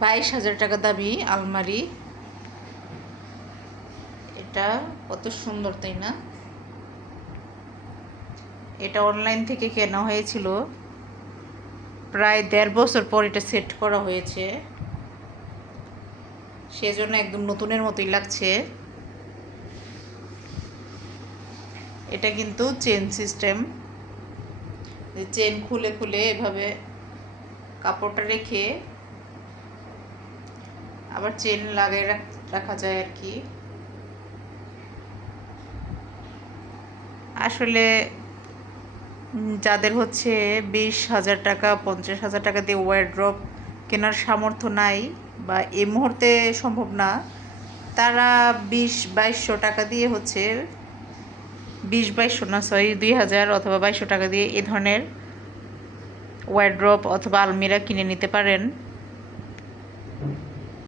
22,000 টাকা দামি আলমারি। এটা কত সুন্দর, তাই না? এটা অনলাইন থেকে কেনা হয়েছিল, প্রায় 1.5 বছর পর এটা সেট করা হয়েছে, সেজন্য একদম নতুনের মতোই লাগছে। এটা কিন্তু চেন সিস্টেম, চেন খুলে খুলে এভাবে কাপড়টা রেখে আবার চেন লাগিয়ে রাখা যায় আর কি। আসলে যাদের হচ্ছে 20,000 টাকা 50,000 টাকা দিয়ে ওয়ারড্রপ কেনার সামর্থ্য নাই বা এই মুহূর্তে সম্ভব না, তারা 20-2200 টাকা দিয়ে হচ্ছে 20-2200 না, সরি 2,000 অথবা 2200 টাকা দিয়ে এ ধরনের ওয়ারড্রপ অথবা আলমিরা কিনে নিতে পারেন।